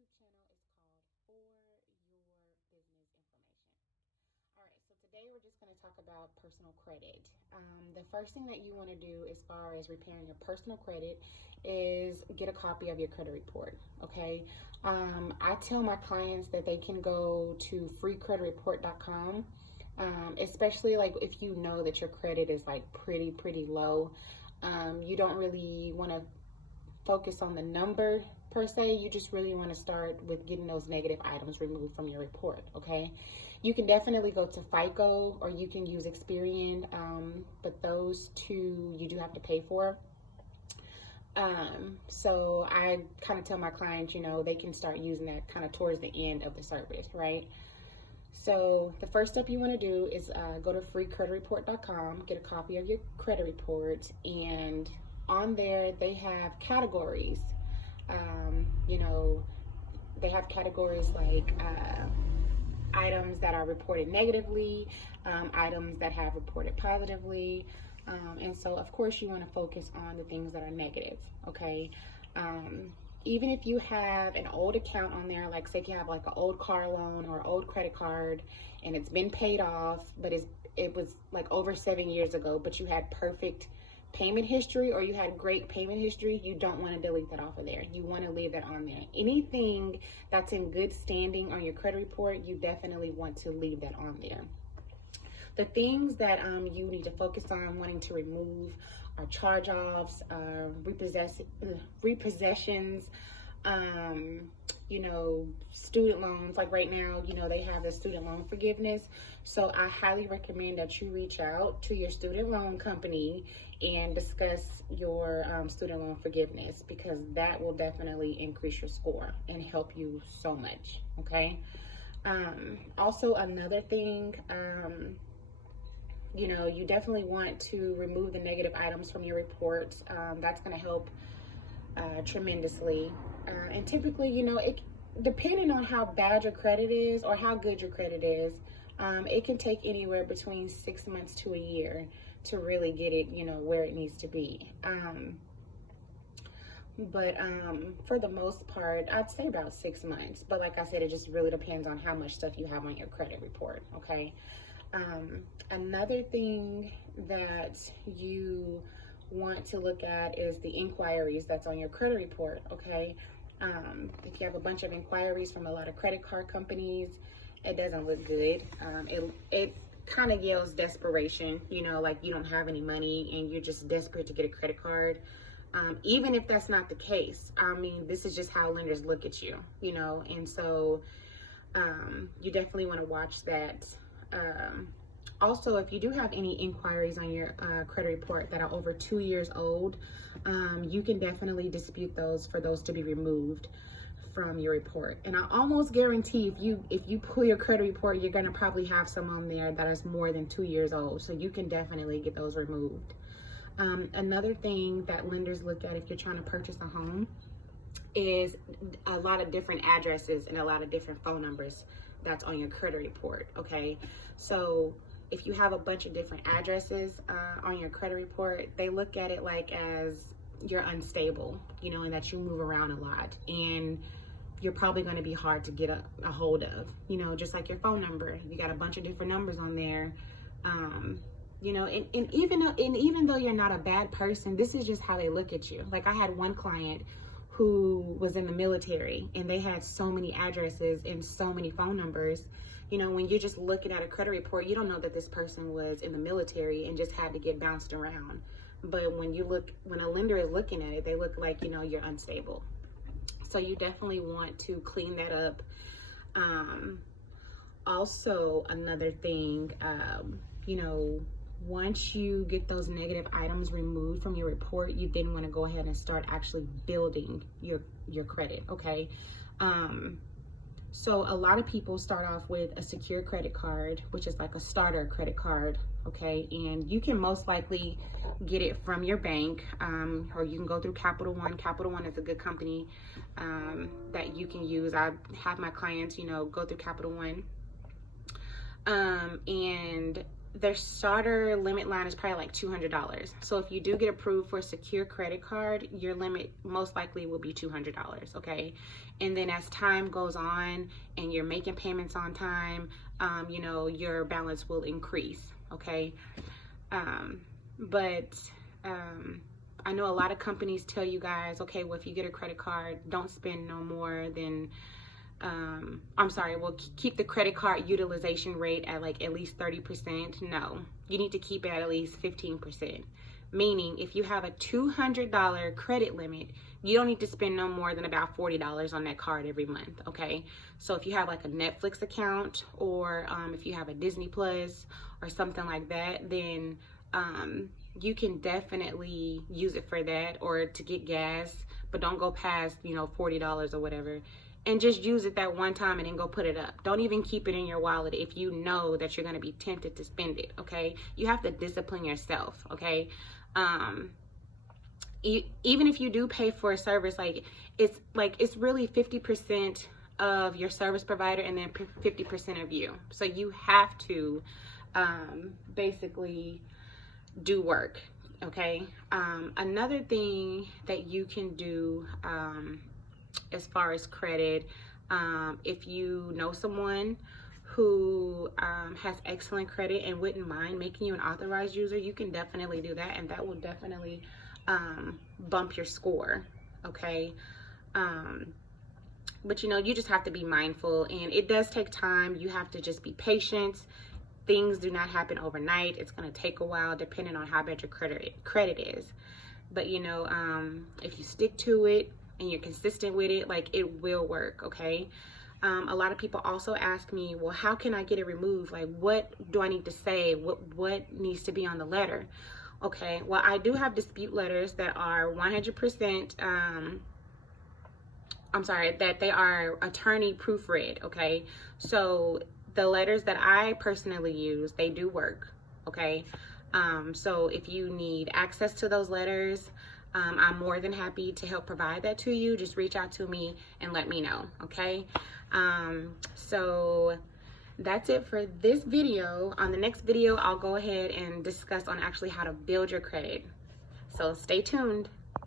YouTube channel is called For Your Business Information. All right, so today we're just going to talk about personal credit. The first thing that you want to do as far as repairing your personal credit is get a copy of your credit report, okay? I tell my clients that they can go to freecreditreport.com, especially like if you know that your credit is like pretty low. You don't really want to focus on the number per se. You just really want to start with getting those negative items removed from your report, okay? You can definitely go to FICO or you can use Experian, but those two you do have to pay for. So I kind of tell my clients, they can start using that kind of towards the end of the service, right? So the first step you want to do is go to freecreditreport.com, get a copy of your credit report, and on there they have categories. They have categories like items that are reported negatively, items that have reported positively, and so of course you want to focus on the things that are negative, okay? Even if you have an old account on there, like say if you have like an old car loan or old credit card and it's been paid off, but it was like over 7 years ago, but you had perfect payment history or you had great payment history, you don't want to delete that off of there. You want to leave that on there. Anything that's in good standing on your credit report, you definitely want to leave that on there. The things that you need to focus on wanting to remove are charge-offs, repossessions, student loans. Like right now, they have the student loan forgiveness. So I highly recommend that you reach out to your student loan company and discuss your student loan forgiveness, because that will definitely increase your score and help you so much, okay? Also, another thing, you definitely want to remove the negative items from your report. That's going to help tremendously. And typically, depending on how bad your credit is or how good your credit is, it can take anywhere between 6 months to a year to really get it, where it needs to be. But for the most part, I'd say about 6 months. But like I said, it just really depends on how much stuff you have on your credit report, okay? Another thing that you want to look at is the inquiries that's on your credit report, okay? If you have a bunch of inquiries from a lot of credit card companies, it doesn't look good. It kind of yells desperation, like you don't have any money and you're just desperate to get a credit card. Even if that's not the case, this is just how lenders look at you, and so you definitely want to watch that. Also, if you do have any inquiries on your credit report that are over 2 years old, you can definitely dispute those for those to be removed from your report. And I almost guarantee if you pull your credit report, you're going to probably have some on there that is more than 2 years old. So you can definitely get those removed. Another thing that lenders look at if you're trying to purchase a home is a lot of different addresses and a lot of different phone numbers that's on your credit report, okay? So if you have a bunch of different addresses on your credit report, they look at it like as you're unstable, and that you move around a lot, and you're probably going to be hard to get a hold of, just like your phone number. You got a bunch of different numbers on there, and even though you're not a bad person, this is just how they look at you. Like I had one client who was in the military and they had so many addresses and so many phone numbers. When you're just looking at a credit report, you don't know that this person was in the military and just had to get bounced around. But when a lender is looking at it, they look like, you're unstable. So you definitely want to clean that up. Also, another thing, once you get those negative items removed from your report, you then want to go ahead and start actually building your credit, okay? So a lot of people start off with a secure credit card, which is like a starter credit card, okay? And you can most likely get it from your bank, or you can go through Capital One. Capital One is a good company that you can use. I have my clients, go through Capital One. And their starter limit line is probably like $200. So if you do get approved for a secure credit card, your limit most likely will be $200, okay? And then as time goes on and you're making payments on time, you know, your balance will increase, okay? I know a lot of companies tell you guys, okay, well, if you get a credit card, don't spend no more than, we'll keep the credit card utilization rate at like at least 30%. No, you need to keep it at least 15%. Meaning if you have a $200 credit limit, you don't need to spend no more than about $40 on that card every month, okay? So if you have like a Netflix account, or if you have a Disney Plus or something like that, then you can definitely use it for that, or to get gas, but don't go past, you know, $40 or whatever. And just use it that one time and then go put it up. Don't even keep it in your wallet if you know that you're going to be tempted to spend it, okay? You have to discipline yourself, okay? Even if you do pay for a service, it's really 50% of your service provider and then 50% of you. So you have to basically do work, okay? Another thing that you can do as far as credit, if you know someone who has excellent credit and wouldn't mind making you an authorized user, you can definitely do that, and that will definitely bump your score, okay? But you know, you just have to be mindful, and it does take time. You have to just be patient. Things do not happen overnight. It's going to take a while depending on how bad your credit is. But you know, if you stick to it and you're consistent with it, like, it will work, okay? A lot of people also ask me, well, how can I get it removed? Like, what do I need to say? What needs to be on the letter? Okay, well, I do have dispute letters that are 100%, that they are attorney proofread, okay? So the letters that I personally use, they do work, okay? So if you need access to those letters, I'm more than happy to help provide that to you. Just reach out to me and let me know, okay? So that's it for this video. On the next video, I'll go ahead and discuss on actually how to build your credit. So stay tuned.